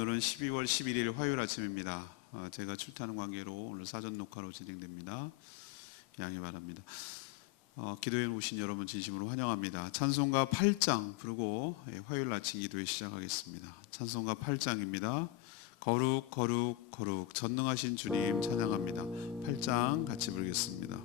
오늘은 12월 11일 화요일 아침입니다. 제가 출타하는 관계로 오늘 사전 녹화로 진행됩니다. 양해 바랍니다. 기도에 오신 여러분 진심으로 환영합니다. 찬송가 8장 부르고 화요일 아침 기도에 시작하겠습니다. 찬송가 8장입니다. 거룩 거룩 거룩 전능하신 주님 찬양합니다. 8장 같이 부르겠습니다.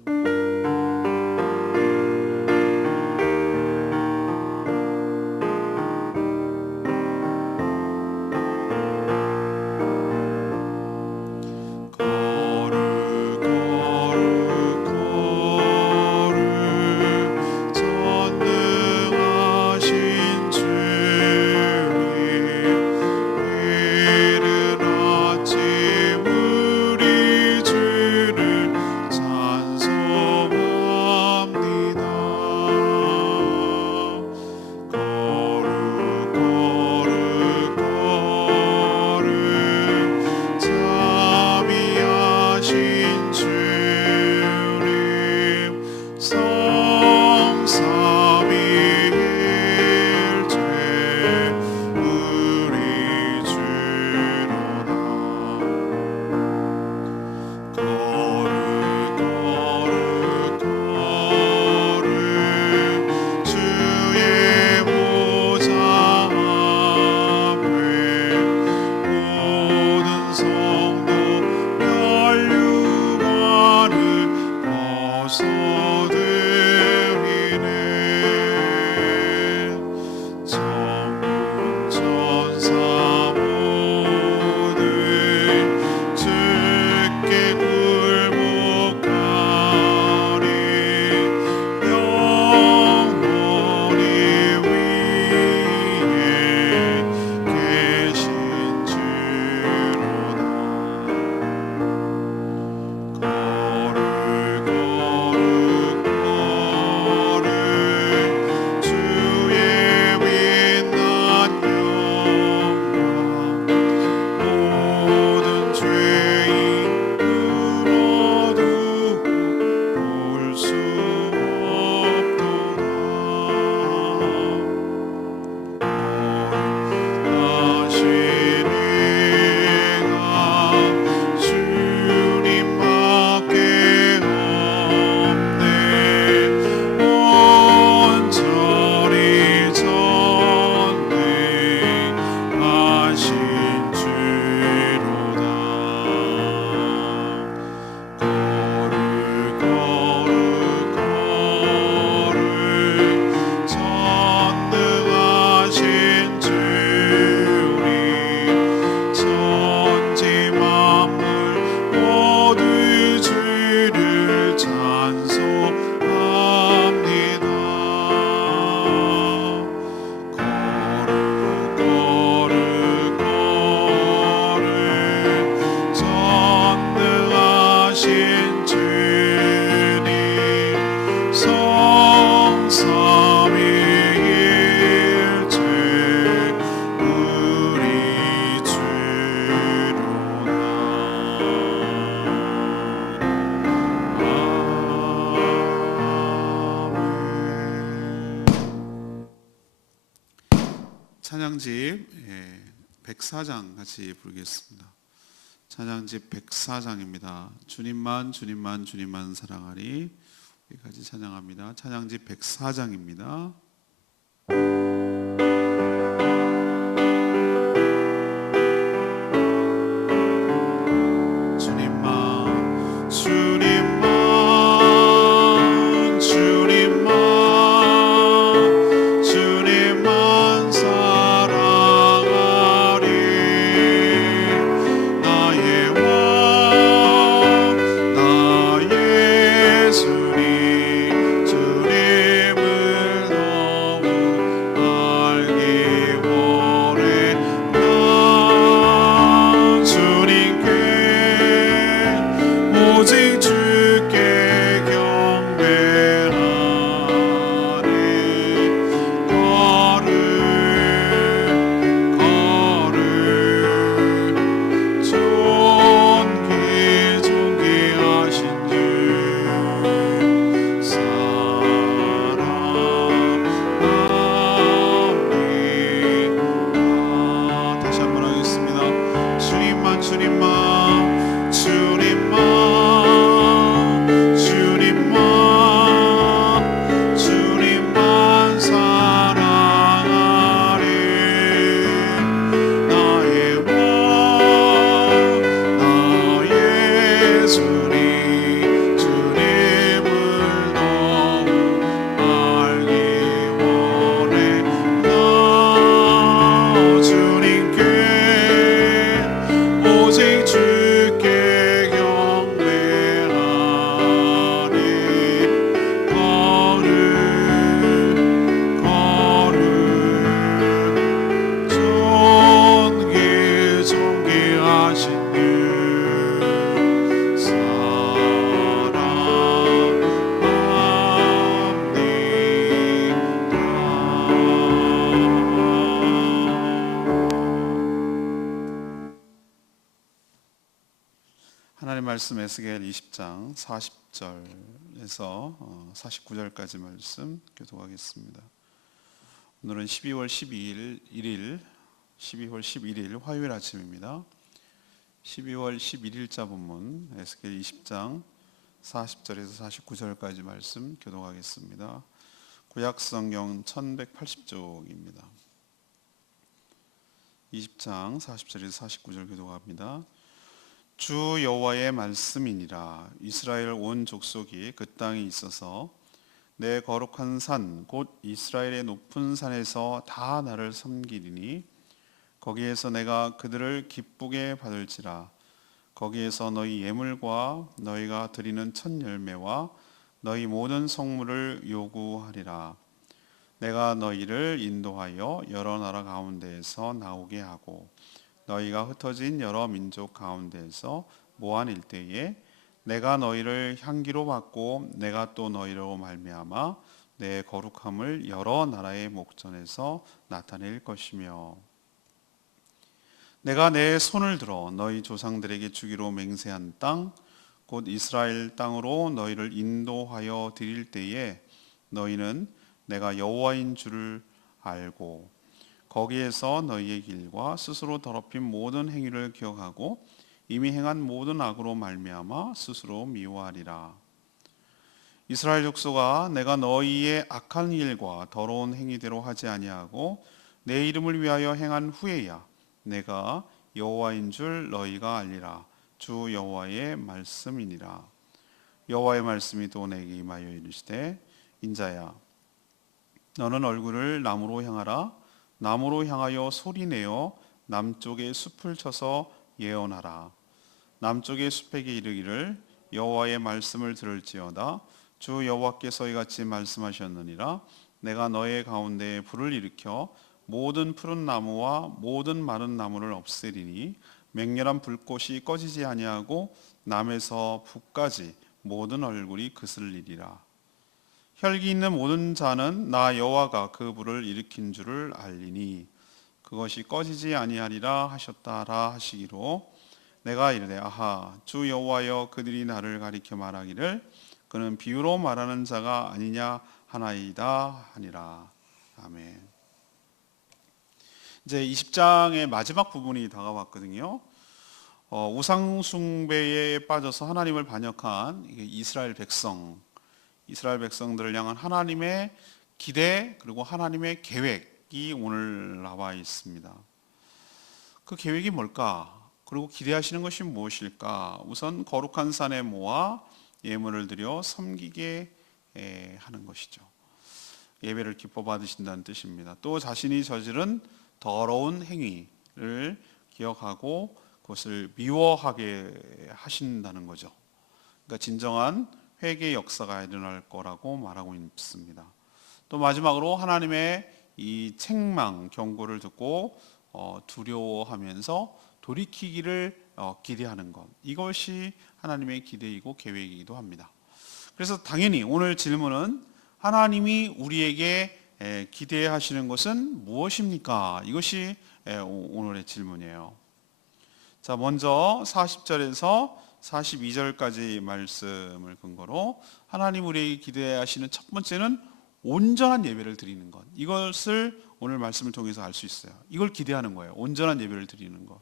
찬양집 104장 같이 부르겠습니다. 찬양집 104장입니다. 주님만 주님만 주님만 사랑하리. 여기까지 찬양합니다. 찬양집 104장입니다. 주님을 너무 하나님 말씀 에스겔 20장 40절에서 49절까지 말씀 교독하겠습니다. 오늘은 12월 11일 화요일 아침입니다. 12월 11일자 본문 에스겔 20장 40절에서 49절까지 말씀 교독하겠습니다. 구약성경 1180쪽입니다. 20장 40절에서 49절 교독합니다. 주 여호와의 말씀이니라. 이스라엘 온 족속이 그 땅에 있어서 내 거룩한 산 곧 이스라엘의 높은 산에서 다 나를 섬기리니 거기에서 내가 그들을 기쁘게 받을지라. 거기에서 너희 예물과 너희가 드리는 첫 열매와 너희 모든 성물을 요구하리라. 내가 너희를 인도하여 여러 나라 가운데에서 나오게 하고 너희가 흩어진 여러 민족 가운데에서 모아낼 때에 내가 너희를 향기로 받고 내가 또 너희로 말미암아 내 거룩함을 여러 나라의 목전에서 나타낼 것이며 내가 내 손을 들어 너희 조상들에게 주기로 맹세한 땅 곧 이스라엘 땅으로 너희를 인도하여 드릴 때에 너희는 내가 여호와인 줄을 알고 거기에서 너희의 길과 스스로 더럽힌 모든 행위를 기억하고 이미 행한 모든 악으로 말미암아 스스로 미워하리라. 이스라엘 족속아, 내가 너희의 악한 일과 더러운 행위대로 하지 아니하고 내 이름을 위하여 행한 후에야 내가 여호와인 줄 너희가 알리라. 주 여호와의 말씀이니라. 여호와의 말씀이 또 내게 임하여 이르시되 인자야, 너는 얼굴을 남으로 향하라. 남으로 향하여 소리내어 남쪽의 숲을 쳐서 예언하라. 남쪽의 숲에게 이르기를 여호와의 말씀을 들을지어다. 주 여호와께서 이같이 말씀하셨느니라. 내가 너의 가운데에 불을 일으켜 모든 푸른 나무와 모든 마른 나무를 없애리니 맹렬한 불꽃이 꺼지지 아니하고 남에서 북까지 모든 얼굴이 그슬리리라. 혈기 있는 모든 자는 나 여호와가 그 불을 일으킨 줄을 알리니 그것이 꺼지지 아니하리라 하셨다라 하시기로 내가 이르되 아하, 주 여호와여, 그들이 나를 가리켜 말하기를 그는 비유로 말하는 자가 아니냐 하나이다 하니라. 아멘. 이제 20장의 마지막 부분이 다가왔거든요. 우상 숭배에 빠져서 하나님을 반역한 이스라엘 백성들을 향한 하나님의 기대 그리고 하나님의 계획이 오늘 나와 있습니다. 그 계획이 뭘까? 그리고 기대하시는 것이 무엇일까? 우선 거룩한 산에 모아 예물을 드려 섬기게 하는 것이죠. 예배를 기뻐 받으신다는 뜻입니다. 또 자신이 저지른 더러운 행위를 기억하고 그것을 미워하게 하신다는 거죠. 그러니까 진정한 회개의 역사가 일어날 거라고 말하고 있습니다. 또 마지막으로 하나님의 이 책망 경고를 듣고 두려워하면서 돌이키기를 기대하는 것, 이것이 하나님의 기대이고 계획이기도 합니다. 그래서 당연히 오늘 질문은 하나님이 우리에게 기대하시는 것은 무엇입니까? 이것이 오늘의 질문이에요. 자, 먼저 40절에서 42절까지 말씀을 근거로 하나님 우리에게 기대하시는 첫 번째는 온전한 예배를 드리는 것. 이것을 오늘 말씀을 통해서 알 수 있어요. 이걸 기대하는 거예요. 온전한 예배를 드리는 것.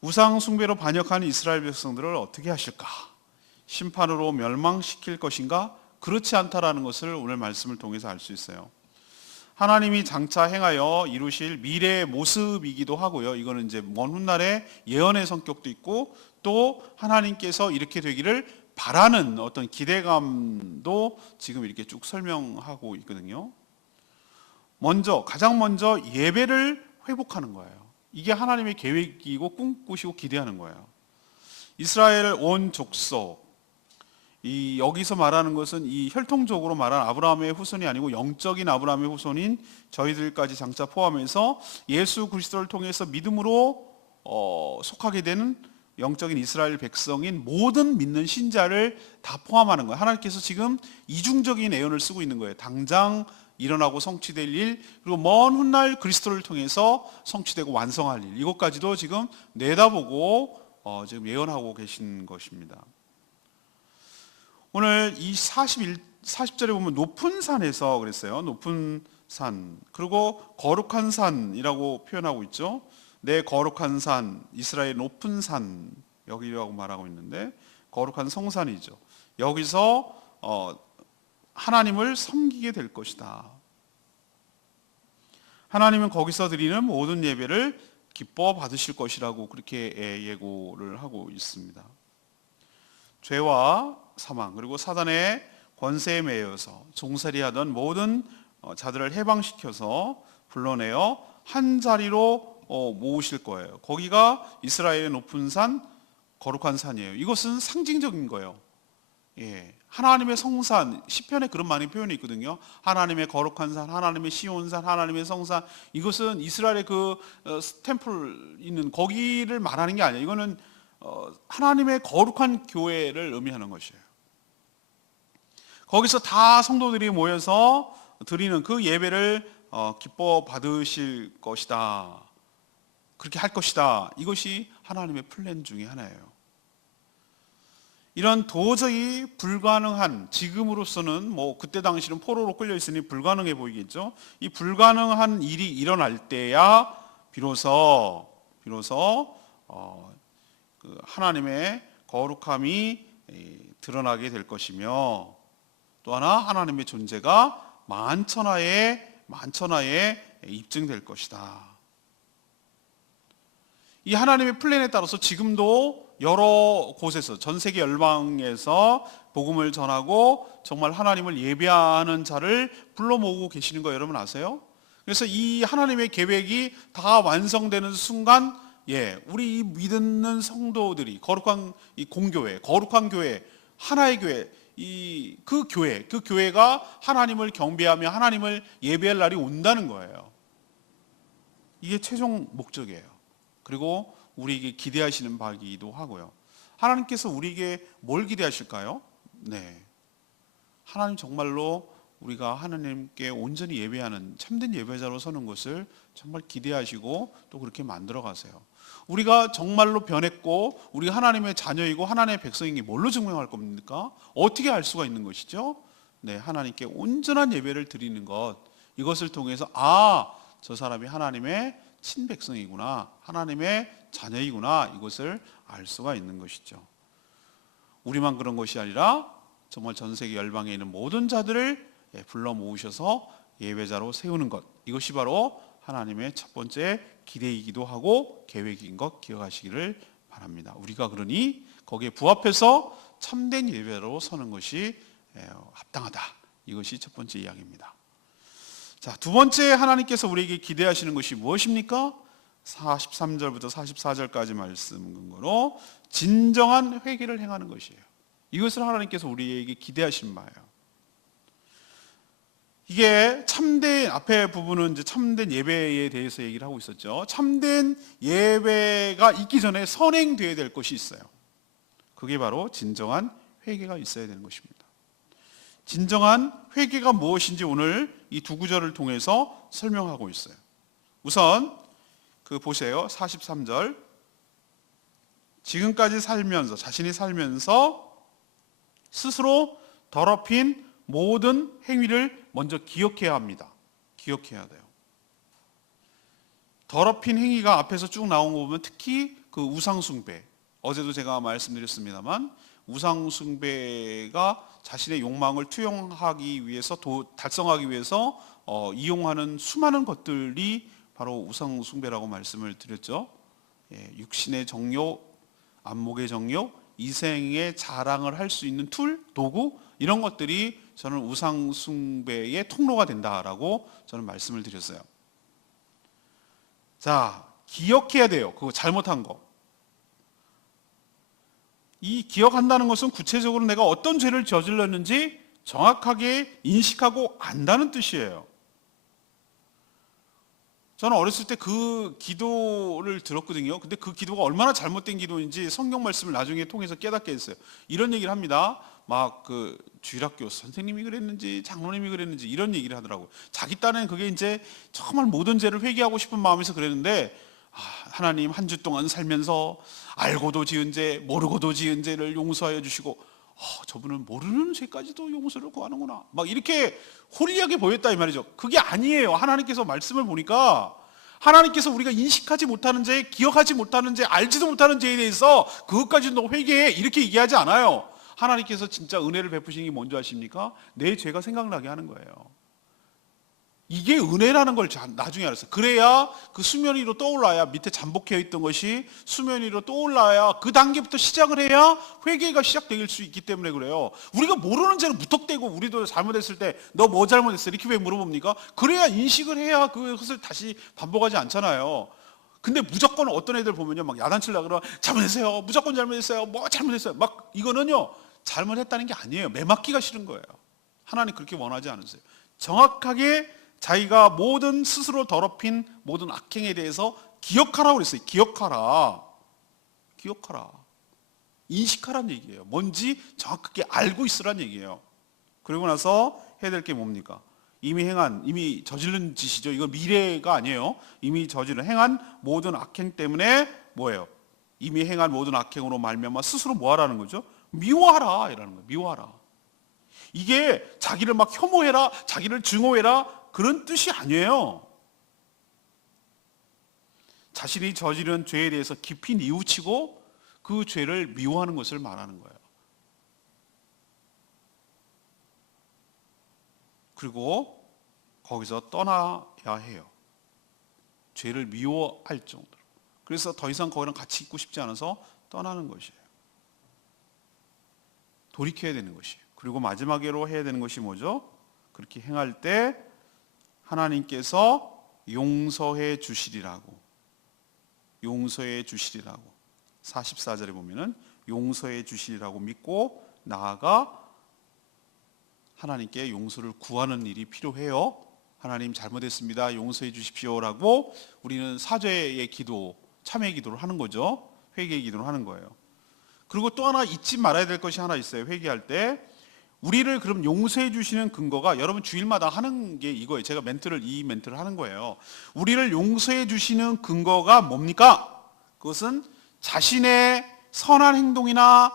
우상 숭배로 반역하는 이스라엘 백성들을 어떻게 하실까? 심판으로 멸망시킬 것인가? 그렇지 않다라는 것을 오늘 말씀을 통해서 알 수 있어요. 하나님이 장차 행하여 이루실 미래의 모습이기도 하고요. 이거는 이제 먼 훗날의 예언의 성격도 있고 또 하나님께서 이렇게 되기를 바라는 어떤 기대감도 지금 이렇게 쭉 설명하고 있거든요. 가장 먼저 예배를 회복하는 거예요. 이게 하나님의 계획이고 꿈꾸시고 기대하는 거예요. 이스라엘 온 족속, 여기서 말하는 것은 이 혈통적으로 말하는 아브라함의 후손이 아니고 영적인 아브라함의 후손인 저희들까지 장차 포함해서 예수 그리스도를 통해서 믿음으로 속하게 되는 영적인 이스라엘 백성인 모든 믿는 신자를 다 포함하는 거예요. 하나님께서 지금 이중적인 예언을 쓰고 있는 거예요. 당장 일어나고 성취될 일, 그리고 먼 훗날 그리스도를 통해서 성취되고 완성할 일, 이것까지도 지금 내다보고 지금 예언하고 계신 것입니다. 오늘 이 40절에 보면 높은 산에서 그랬어요. 높은 산, 그리고 거룩한 산이라고 표현하고 있죠. 내 거룩한 산, 이스라엘 높은 산, 여기라고 말하고 있는데 거룩한 성산이죠. 여기서 하나님을 섬기게 될 것이다. 하나님은 거기서 드리는 모든 예배를 기뻐 받으실 것이라고 그렇게 예고를 하고 있습니다. 죄와 사망 그리고 사단의 권세에 매여서 종살이하던 모든 자들을 해방시켜서 불러내어 한 자리로 모으실 거예요. 거기가 이스라엘의 높은 산, 거룩한 산이에요. 이것은 상징적인 거예요. 하나님의 성산, 시편에 그런 많은 표현이 있거든요. 하나님의 거룩한 산, 하나님의 시온산, 하나님의 성산. 이것은 이스라엘의 그 템플 있는 거기를 말하는 게 아니에요. 이거는 하나님의 거룩한 교회를 의미하는 것이에요. 거기서 다 성도들이 모여서 드리는 그 예배를 기뻐 받으실 것이다. 그렇게 할 것이다. 이것이 하나님의 플랜 중에 하나예요. 이런 도저히 불가능한, 지금으로서는 뭐 그때 당시는 포로로 끌려 있으니 불가능해 보이겠죠. 이 불가능한 일이 일어날 때야 비로소 그 하나님의 거룩함이 드러나게 될 것이며, 또 하나 하나님의 존재가 만천하에 입증될 것이다. 이 하나님의 플랜에 따라서 지금도 여러 곳에서, 전 세계 열방에서 복음을 전하고 정말 하나님을 예배하는 자를 불러 모으고 계시는 거 여러분 아세요? 그래서 이 하나님의 계획이 다 완성되는 순간, 우리 믿는 성도들이 거룩한 이 공교회, 거룩한 교회, 하나의 교회, 그 교회가 하나님을 경배하며 하나님을 예배할 날이 온다는 거예요. 이게 최종 목적이에요. 그리고 우리에게 기대하시는 바이기도 하고요. 하나님께서 우리에게 뭘 기대하실까요? 하나님 정말로 우리가 하나님께 온전히 예배하는 참된 예배자로 서는 것을 정말 기대하시고 또 그렇게 만들어 가세요. 우리가 정말로 변했고 우리가 하나님의 자녀이고 하나님의 백성인 게 뭘로 증명할 겁니까? 어떻게 알 수가 있는 것이죠? 하나님께 온전한 예배를 드리는 것, 이것을 통해서 저 사람이 하나님의 친백성이구나, 하나님의 자녀이구나, 이것을 알 수가 있는 것이죠. 우리만 그런 것이 아니라 정말 전 세계 열방에 있는 모든 자들을 불러 모으셔서 예배자로 세우는 것, 이것이 바로 하나님의 첫 번째 기대이기도 하고 계획인 것 기억하시기를 바랍니다. 우리가 그러니 거기에 부합해서 참된 예배로 서는 것이 합당하다. 이것이 첫 번째 이야기입니다. 자, 두 번째 하나님께서 우리에게 기대하시는 것이 무엇입니까? 43절부터 44절까지 말씀 근거로 진정한 회개를 행하는 것이에요. 이것을 하나님께서 우리에게 기대하시는 바예요. 이게 참된, 앞에 부분은 이제 참된 예배에 대해서 얘기를 하고 있었죠. 참된 예배가 있기 전에 선행되어야 될 것이 있어요. 그게 바로 진정한 회개가 있어야 되는 것입니다. 진정한 회개가 무엇인지 오늘 이 두 구절을 통해서 설명하고 있어요. 우선 보세요. 43절. 지금까지 자신이 살면서 스스로 더럽힌 모든 행위를 먼저 기억해야 합니다. 기억해야 돼요. 더럽힌 행위가 앞에서 쭉 나온 거 보면 특히 그 우상숭배, 어제도 제가 말씀드렸습니다만 우상숭배가 자신의 욕망을 투영하기 위해서, 달성하기 위해서 이용하는 수많은 것들이 바로 우상숭배라고 말씀을 드렸죠. 육신의 정욕, 안목의 정욕, 이생의 자랑을 할 수 있는 도구, 이런 것들이 저는 우상숭배의 통로가 된다라고 저는 말씀을 드렸어요. 자, 기억해야 돼요. 그거 잘못한 거. 이 기억한다는 것은 구체적으로 내가 어떤 죄를 저질렀는지 정확하게 인식하고 안다는 뜻이에요. 저는 어렸을 때 그 기도를 들었거든요. 근데 그 기도가 얼마나 잘못된 기도인지 성경 말씀을 나중에 통해서 깨닫게 했어요. 이런 얘기를 합니다. 막 주일학교 선생님이 그랬는지 장로님이 그랬는지 이런 얘기를 하더라고요. 자기 딴에는 그게 이제 정말 모든 죄를 회개하고 싶은 마음에서 그랬는데 하나님 한 주 동안 살면서 알고도 지은 죄 모르고도 지은 죄를 용서하여 주시고 저분은 모르는 죄까지도 용서를 구하는구나 막 이렇게 호리하게 보였다 이 말이죠. 그게 아니에요. 하나님께서 말씀을 보니까 하나님께서 우리가 인식하지 못하는 죄, 기억하지 못하는 죄, 알지도 못하는 죄에 대해서 그것까지도 회개해 이렇게 얘기하지 않아요. 하나님께서 진짜 은혜를 베푸시는 게 뭔지 아십니까? 내 죄가 생각나게 하는 거예요. 이게 은혜라는 걸 나중에 알았어요. 그래야 그 수면 위로 떠올라야 밑에 잠복해 있던 것이 수면 위로 떠올라야 그 단계부터 시작을 해야 회개가 시작될 수 있기 때문에 그래요. 우리가 모르는 죄를 무턱대고 우리도 잘못했을 때 너 뭐 잘못했어? 이렇게 왜 물어봅니까? 그래야 인식을 해야 그것을 다시 반복하지 않잖아요. 근데 무조건 어떤 애들 보면요 막 야단치려고 그러면 잘못했어요. 무조건 잘못했어요. 뭐 잘못했어요. 막 이거는요 잘못했다는 게 아니에요. 매맞기가 싫은 거예요. 하나님 그렇게 원하지 않으세요. 정확하게 자기가 모든 스스로 더럽힌 모든 악행에 대해서 기억하라고 그랬어요. 기억하라. 인식하라는 얘기예요. 뭔지 정확하게 알고 있으란 얘기예요. 그리고 나서 해야 될 게 뭡니까? 이미 저지른 짓이죠. 이건 미래가 아니에요. 이미 행한 모든 악행 때문에 뭐예요? 이미 행한 모든 악행으로 말미암아 스스로 뭐 하라는 거죠? 미워하라 이라는 거예요. 미워하라. 이게 자기를 막 혐오해라, 자기를 증오해라 그런 뜻이 아니에요. 자신이 저지른 죄에 대해서 깊이 뉘우치고 그 죄를 미워하는 것을 말하는 거예요. 그리고 거기서 떠나야 해요. 죄를 미워할 정도로. 그래서 더 이상 거기랑 같이 있고 싶지 않아서 떠나는 것이에요. 돌이켜야 되는 것이에요. 그리고 마지막으로 해야 되는 것이 뭐죠? 그렇게 행할 때 하나님께서 용서해 주시리라고 44절에 보면은 용서해 주시리라고 믿고 나아가 하나님께 용서를 구하는 일이 필요해요. 하나님 잘못했습니다. 용서해 주십시오라고 우리는 사죄의 기도, 참회의 기도를 하는 거죠. 회개의 기도를 하는 거예요. 그리고 또 하나 잊지 말아야 될 것이 하나 있어요. 회개할 때 우리를 그럼 용서해 주시는 근거가 여러분 주일마다 하는 게 이거예요. 제가 이 멘트를 하는 거예요. 우리를 용서해 주시는 근거가 뭡니까? 그것은 자신의 선한 행동이나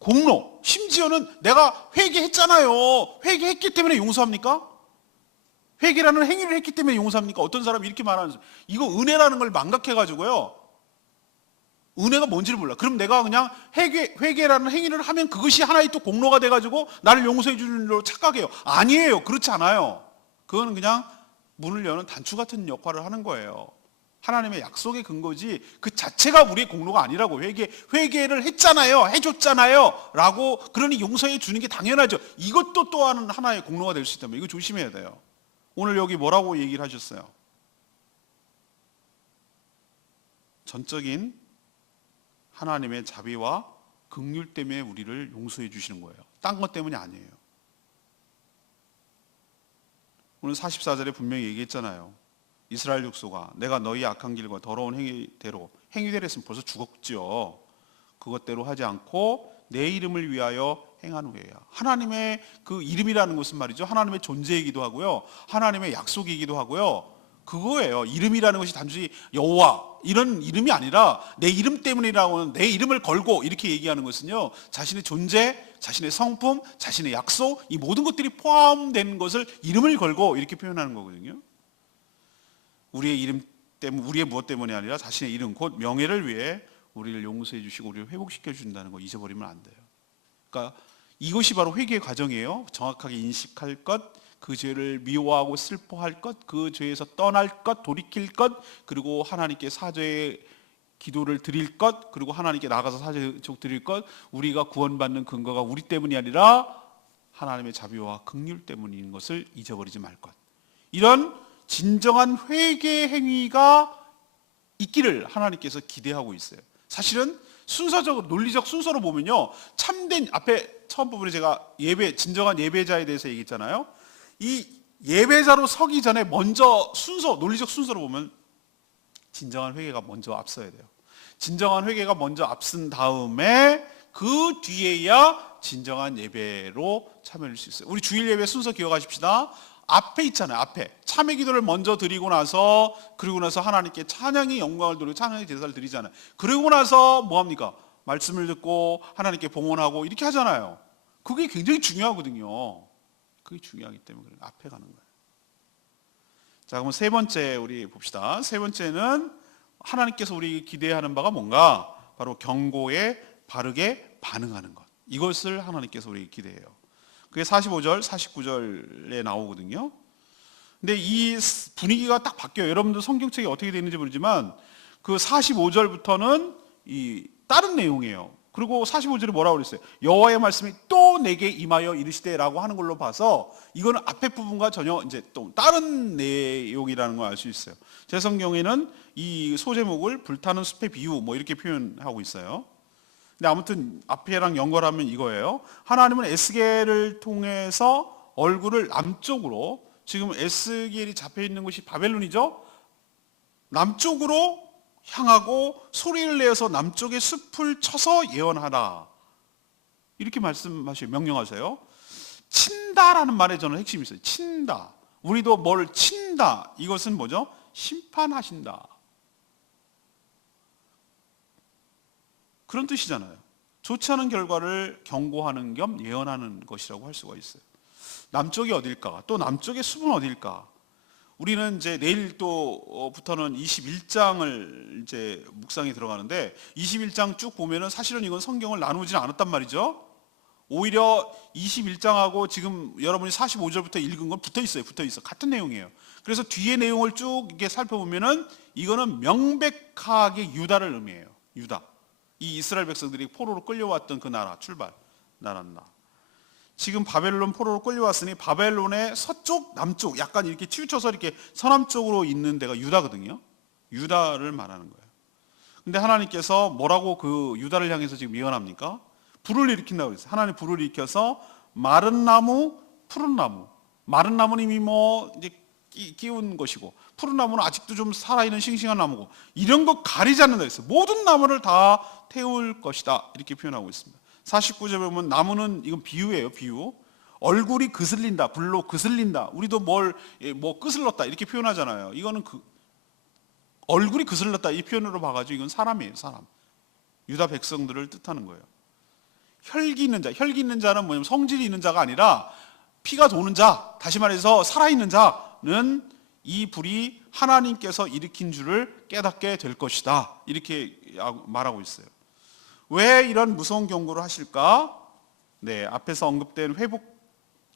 공로, 심지어는 내가 회개했잖아요. 회개했기 때문에 용서합니까? 회개라는 행위를 했기 때문에 용서합니까? 어떤 사람이 이렇게 말하는 거예요. 이거 은혜라는 걸 망각해가지고요. 은혜가 뭔지를 몰라. 그럼 내가 그냥 회개라는 행위를 하면 그것이 하나의 또 공로가 돼가지고 나를 용서해 주는 일로 착각해요. 아니에요. 그렇지 않아요. 그거는 그냥 문을 여는 단추 같은 역할을 하는 거예요. 하나님의 약속의 근거지 그 자체가 우리의 공로가 아니라고. 회개를 했잖아요. 해줬잖아요. 라고 그러니 용서해 주는 게 당연하죠. 이것도 또한 하나의 공로가 될 수 있다면 이거 조심해야 돼요. 오늘 여기 뭐라고 얘기를 하셨어요? 전적인 하나님의 자비와 긍휼 때문에 우리를 용서해 주시는 거예요. 딴 것 때문이 아니에요. 오늘 44절에 분명히 얘기했잖아요. 이스라엘 족속아 내가 너희 악한 길과 더러운 행위대로 했으면 벌써 죽었지요. 그것대로 하지 않고 내 이름을 위하여 행한 후에야. 하나님의 그 이름이라는 것은 말이죠. 하나님의 존재이기도 하고요. 하나님의 약속이기도 하고요. 그거예요. 이름이라는 것이 단순히 여호와 이런 이름이 아니라 내 이름 때문이라고는 내 이름을 걸고 이렇게 얘기하는 것은요. 자신의 존재, 자신의 성품, 자신의 약속 이 모든 것들이 포함된 것을 이름을 걸고 이렇게 표현하는 거거든요. 우리의 이름 때문에 우리의 무엇 때문이 아니라 자신의 이름 곧 명예를 위해 우리를 용서해 주시고 우리를 회복시켜 준다는 거 잊어버리면 안 돼요. 그러니까 이것이 바로 회개의 과정이에요. 정확하게 인식할 것, 그 죄를 미워하고 슬퍼할 것, 그 죄에서 떠날 것, 돌이킬 것, 그리고 하나님께 사죄의 기도를 드릴 것, 그리고 하나님께 나가서 사죄 드릴 것. 우리가 구원받는 근거가 우리 때문이 아니라 하나님의 자비와 긍휼 때문인 것을 잊어버리지 말 것. 이런 진정한 회개 행위가 있기를 하나님께서 기대하고 있어요. 사실은 순서적으로 논리적 순서로 보면요, 참된 앞에 처음 부분에 제가 진정한 예배자에 대해서 얘기했잖아요. 이 예배자로 서기 전에 먼저 논리적 순서로 보면 진정한 회개가 먼저 앞서야 돼요. 진정한 회개가 먼저 앞선 다음에 그 뒤에야 진정한 예배로 참여할 수 있어요. 우리 주일 예배 순서 기억하십시다. 앞에 있잖아요. 앞에 참회 기도를 먼저 드리고 나서, 그리고 나서 하나님께 찬양의 영광을 드리고 찬양의 제사를 드리잖아요. 그리고 나서 뭐합니까? 말씀을 듣고 하나님께 봉헌하고 이렇게 하잖아요. 그게 굉장히 중요하거든요. 그게 중요하기 때문에 앞에 가는 거예요. 자, 그럼 세 번째 우리 봅시다. 세 번째는 하나님께서 우리 기대하는 바가 뭔가? 바로 경고에 바르게 반응하는 것. 이것을 하나님께서 우리 기대해요. 그게 45절, 49절에 나오거든요. 근데 이 분위기가 딱 바뀌어요. 여러분들 성경책이 어떻게 되는지 모르지만 그 45절부터는 이 다른 내용이에요. 그리고 45절에 뭐라고 그랬어요? 여호와의 말씀이 또 내게 임하여 이르시되라고 하는 걸로 봐서 이거는 앞에 부분과 전혀 이제 또 다른 내용이라는 걸 알 수 있어요. 제 성경에는 이 소제목을 불타는 숲의 비유 뭐 이렇게 표현하고 있어요. 근데 아무튼 앞에랑 연결하면 이거예요. 하나님은 에스겔을 통해서 얼굴을 남쪽으로, 지금 에스겔이 잡혀 있는 곳이 바벨론이죠. 남쪽으로 향하고 소리를 내어서 남쪽의 숲을 쳐서 예언하라. 이렇게 말씀하시고 명령하세요. 친다라는 말에 저는 핵심이 있어요. 친다. 우리도 뭘 친다. 이것은 뭐죠? 심판하신다. 그런 뜻이잖아요. 좋지 않은 결과를 경고하는 겸 예언하는 것이라고 할 수가 있어요. 남쪽이 어딜까? 또 남쪽의 숲은 어딜까? 우리는 이제 내일 또부터는 21장을 이제 묵상에 들어가는데 21장 쭉 보면은 사실은 이건 성경을 나누지는 않았단 말이죠. 오히려 21장하고 지금 여러분이 45절부터 읽은 건 붙어 있어요. 같은 내용이에요. 그래서 뒤에 내용을 쭉 이렇게 살펴보면은 이거는 명백하게 유다를 의미해요. 유다. 이 이스라엘 백성들이 포로로 끌려왔던 그 나라, 출발 나란다. 지금 바벨론 포로로 끌려왔으니 바벨론의 서쪽, 남쪽 약간 이렇게 치우쳐서 이렇게 서남쪽으로 있는 데가 유다거든요. 유다를 말하는 거예요. 근데 하나님께서 뭐라고 그 유다를 향해서 지금 예언합니까? 불을 일으킨다고 그랬어요. 하나님 불을 일으켜서 마른 나무, 푸른 나무. 마른 나무는 이미 뭐 이제 끼운 것이고 푸른 나무는 아직도 좀 살아있는 싱싱한 나무고 이런 거 가리지 않는다 그랬어요. 모든 나무를 다 태울 것이다. 이렇게 표현하고 있습니다. 49절에 보면 나무는 이건 비유예요. 비유. 얼굴이 그슬린다. 불로 그슬린다. 우리도 뭐 끄슬렀다 이렇게 표현하잖아요. 이거는 얼굴이 그슬렀다 이 표현으로 봐가지고 이건 사람이에요. 사람. 유다 백성들을 뜻하는 거예요. 혈기 있는 자. 혈기 있는 자는 뭐냐면 성질이 있는 자가 아니라 피가 도는 자. 다시 말해서 살아있는 자는 이 불이 하나님께서 일으킨 줄을 깨닫게 될 것이다. 이렇게 말하고 있어요. 왜 이런 무서운 경고를 하실까? 네, 앞에서 언급된 회복이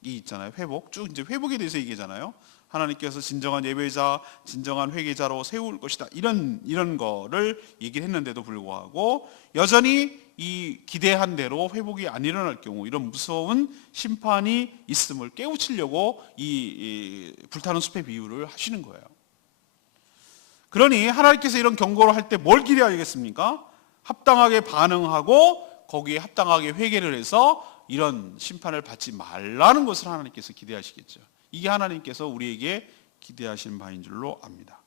있잖아요. 회복. 쭉 이제 회복에 대해서 얘기하잖아요. 하나님께서 진정한 예배자, 진정한 회개자로 세울 것이다. 이런 거를 얘기를 했는데도 불구하고 여전히 이 기대한 대로 회복이 안 일어날 경우 이런 무서운 심판이 있음을 깨우치려고 이 불타는 숲의 비유를 하시는 거예요. 그러니 하나님께서 이런 경고를 할 때 뭘 기대하겠습니까? 합당하게 반응하고 거기에 합당하게 회개를 해서 이런 심판을 받지 말라는 것을 하나님께서 기대하시겠죠. 이게 하나님께서 우리에게 기대하시는 바인 줄로 압니다.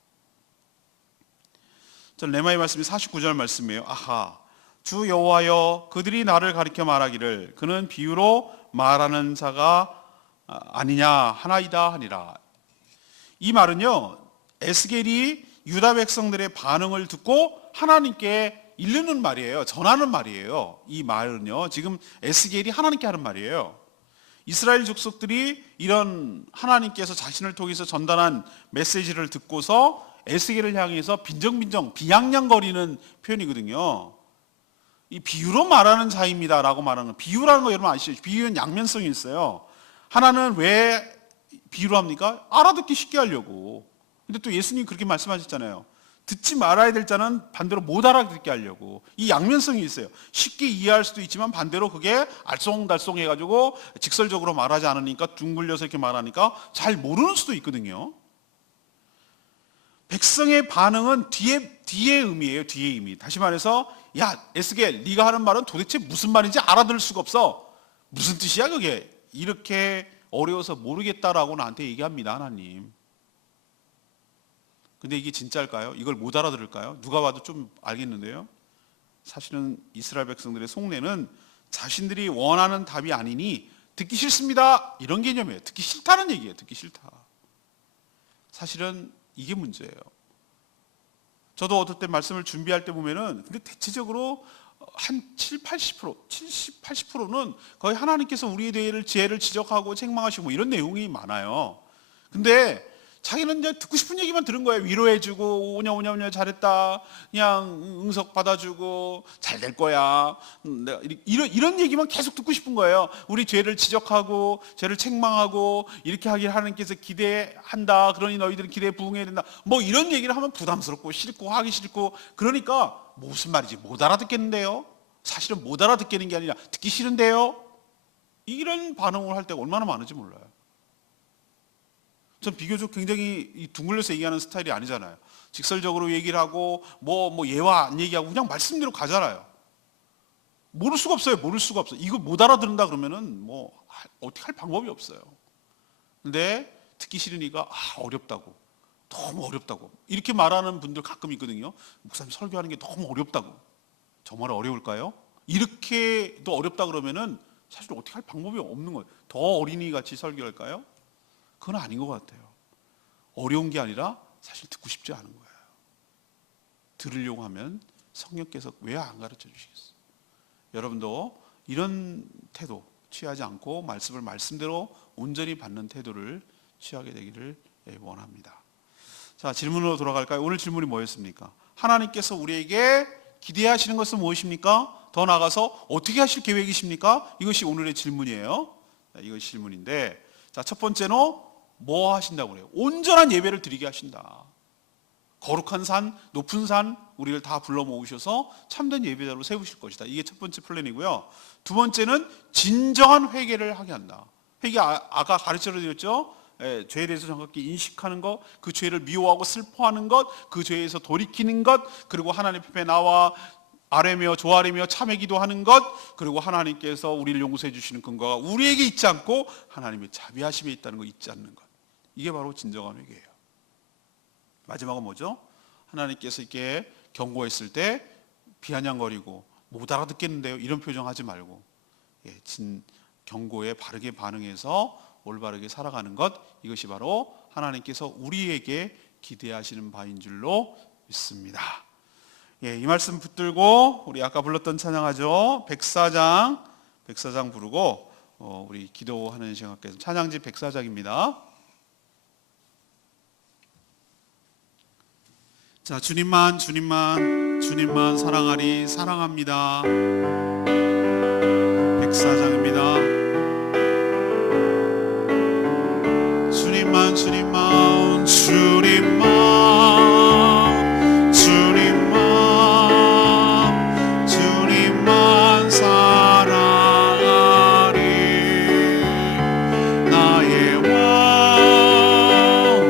전 레마의 말씀이 49절 말씀이에요. 아하, 주 여호와여, 그들이 나를 가리켜 말하기를 그는 비유로 말하는 자가 아니냐 하나이다 하니라. 이 말은요, 에스겔이 유다 백성들의 반응을 듣고 하나님께 이르는 말이에요. 전하는 말이에요. 이 말은요, 지금 에스겔이 하나님께 하는 말이에요. 이스라엘 족속들이 이런 하나님께서 자신을 통해서 전달한 메시지를 듣고서 에스겔을 향해서 빈정빈정 비양냥거리는 표현이거든요. 이 비유로 말하는 자입니다 라고 말하는 거. 비유라는 거 여러분 아시죠? 비유는 양면성이 있어요. 하나는 왜 비유로 합니까? 알아듣기 쉽게 하려고. 근데 또 예수님 그렇게 말씀하셨잖아요. 듣지 말아야 될 자는 반대로 못 알아듣게 하려고. 이 양면성이 있어요. 쉽게 이해할 수도 있지만 반대로 그게 알쏭달쏭 해가지고 직설적으로 말하지 않으니까 둥글려서 이렇게 말하니까 잘 모르는 수도 있거든요. 백성의 반응은 뒤의 의미예요. 뒤의 의미. 다시 말해서 야 에스겔 네가 하는 말은 도대체 무슨 말인지 알아들을 수가 없어. 무슨 뜻이야 그게. 이렇게 어려워서 모르겠다라고 나한테 얘기합니다. 하나님. 근데 이게 진짜일까요? 이걸 못 알아들을까요? 누가 봐도 좀 알겠는데요. 사실은 이스라엘 백성들의 속내는 자신들이 원하는 답이 아니니 듣기 싫습니다 이런 개념이에요. 듣기 싫다는 얘기예요. 듣기 싫다. 사실은 이게 문제예요. 저도 어떨 때 말씀을 준비할 때 보면은 근데 대체적으로 한 70, 80%는 거의 하나님께서 우리에 대해 지혜를 지적하고 책망하시고 뭐 이런 내용이 많아요. 근데 자기는 이제 듣고 싶은 얘기만 들은 거예요. 위로해주고 오냐 잘했다, 그냥 응석 받아주고 잘 될 거야, 이런 얘기만 계속 듣고 싶은 거예요. 우리 죄를 지적하고 죄를 책망하고 이렇게 하길 하나님께서 기대한다, 그러니 너희들은 기대에 부응해야 된다, 뭐 이런 얘기를 하면 부담스럽고 싫고 하기 싫고, 그러니까 무슨 말인지 못 알아듣겠는데요. 사실은 못 알아듣겠는 게 아니라 듣기 싫은데요. 이런 반응을 할 때가 얼마나 많은지 몰라요. 전 비교적 굉장히 둥글려서 얘기하는 스타일이 아니잖아요. 직설적으로 얘기를 하고 뭐 예와 안 얘기하고 그냥 말씀대로 가잖아요. 모를 수가 없어요. 이거 못 알아듣는다 그러면은 뭐 어떻게 할 방법이 없어요. 근데 듣기 싫으니까 어렵다고, 너무 어렵다고 이렇게 말하는 분들 가끔 있거든요. 목사님 설교하는 게 너무 어렵다고. 정말 어려울까요? 이렇게도 어렵다 그러면은 사실 어떻게 할 방법이 없는 거예요. 더 어린이같이 설교할까요? 그건 아닌 것 같아요. 어려운 게 아니라 사실 듣고 싶지 않은 거예요. 들으려고 하면 성령께서 왜 안 가르쳐 주시겠어요? 여러분도 이런 태도 취하지 않고 말씀을 말씀대로 온전히 받는 태도를 취하게 되기를 원합니다. 자, 질문으로 돌아갈까요? 오늘 질문이 뭐였습니까? 하나님께서 우리에게 기대하시는 것은 무엇입니까? 더 나아가서 어떻게 하실 계획이십니까? 이것이 오늘의 질문이에요. 이것이 질문인데, 자, 첫 번째는 뭐 하신다고 그래요? 온전한 예배를 드리게 하신다. 거룩한 산, 높은 산 우리를 다 불러 모으셔서 참된 예배자로 세우실 것이다. 이게 첫 번째 플랜이고요. 두 번째는 진정한 회개를 하게 한다. 회개 아까 가르쳐 드렸죠. 죄에 대해서 정확히 인식하는 것, 그 죄를 미워하고 슬퍼하는 것, 그 죄에서 돌이키는 것, 그리고 하나님 앞에 나와 아뢰며 조아리며 참회 기도하는 것, 그리고 하나님께서 우리를 용서해 주시는 근거가 우리에게 있지 않고 하나님의 자비하심에 있다는 거 잊지 않는 것. 이게 바로 진정한 회개예요. 마지막은 뭐죠? 하나님께서 이렇게 경고했을 때 비아냥거리고 못 알아듣겠는데요, 이런 표정하지 말고 경고에 바르게 반응해서 올바르게 살아가는 것, 이것이 바로 하나님께서 우리에게 기대하시는 바인 줄로 믿습니다. 이 말씀 붙들고 우리 아까 불렀던 찬양하죠. 104장 부르고 우리 기도하는 시간 갖겠습니다. 찬양집 104장입니다. 자, 주님만 사랑하리, 사랑합니다. 104장입니다. 주님만 사랑하리. 나의 왕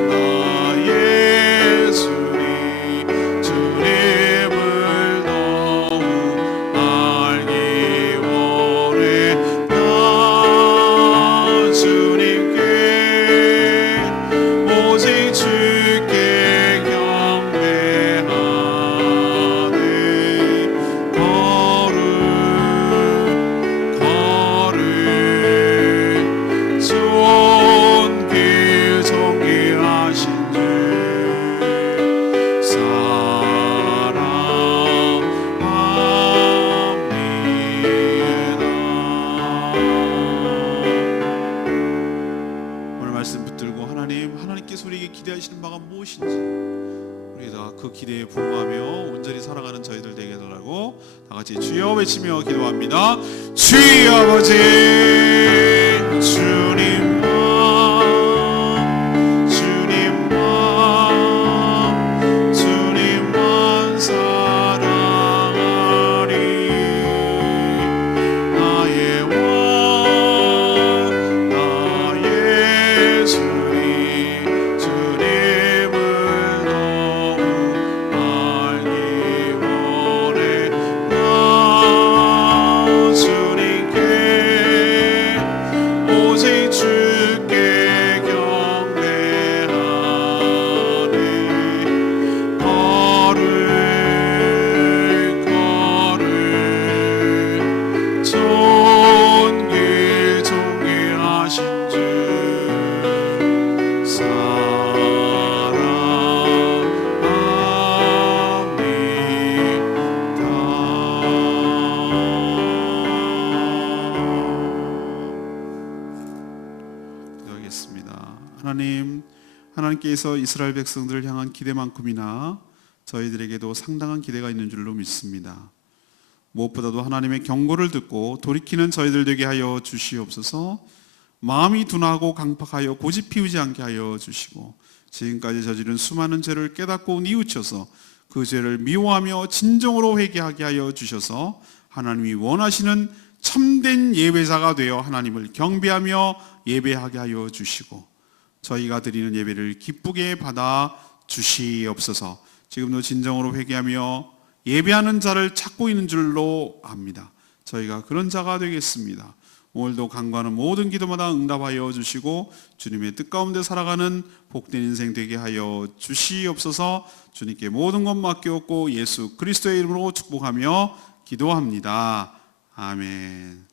나의 주님을 너무 알기 원해. 나 주님께 오직 주께 경배하네. 거룩 존귀하신 주 사랑합니다. 오늘 말씀 붙들고 하나님께서 우리에게 기대하시는 바가 무엇인지 우리 다 그 기대에 부응하며 온전히 살아가는 저희들 되게 해달라고 다 같이 주여 외치며 기도합니다. 주여 아버지, 주님만 사랑하리. 나의 왕 나의 주님을 너무 알기 원해. 나 주님께 하나님께서 이스라엘 백성들을 향한 기대만큼이나 저희들에게도 상당한 기대가 있는 줄로 믿습니다. 무엇보다도 하나님의 경고를 듣고 돌이키는 저희들 되게 하여 주시옵소서. 마음이 둔하고 강팍하여 고집 피우지 않게 하여 주시고, 지금까지 저지른 수많은 죄를 깨닫고 뉘우쳐서 그 죄를 미워하며 진정으로 회개하게 하여 주셔서 하나님이 원하시는 참된 예배자가 되어 하나님을 경배하며 예배하게 하여 주시고, 저희가 드리는 예배를 기쁘게 받아 주시옵소서. 지금도 진정으로 회개하며 예배하는 자를 찾고 있는 줄로 압니다. 저희가 그런 자가 되겠습니다. 오늘도 간구하는 모든 기도마다 응답하여 주시고 주님의 뜻 가운데 살아가는 복된 인생 되게 하여 주시옵소서. 주님께 모든 것 맡겼고 예수 그리스도의 이름으로 축복하며 기도합니다. 아멘.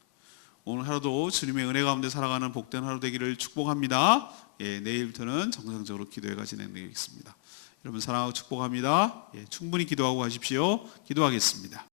오늘 하루도 주님의 은혜 가운데 살아가는 복된 하루 되기를 축복합니다. 내일부터는 정상적으로 기도회가 진행되겠습니다. 여러분 사랑하고 축복합니다. 충분히 기도하고 가십시오. 기도하겠습니다.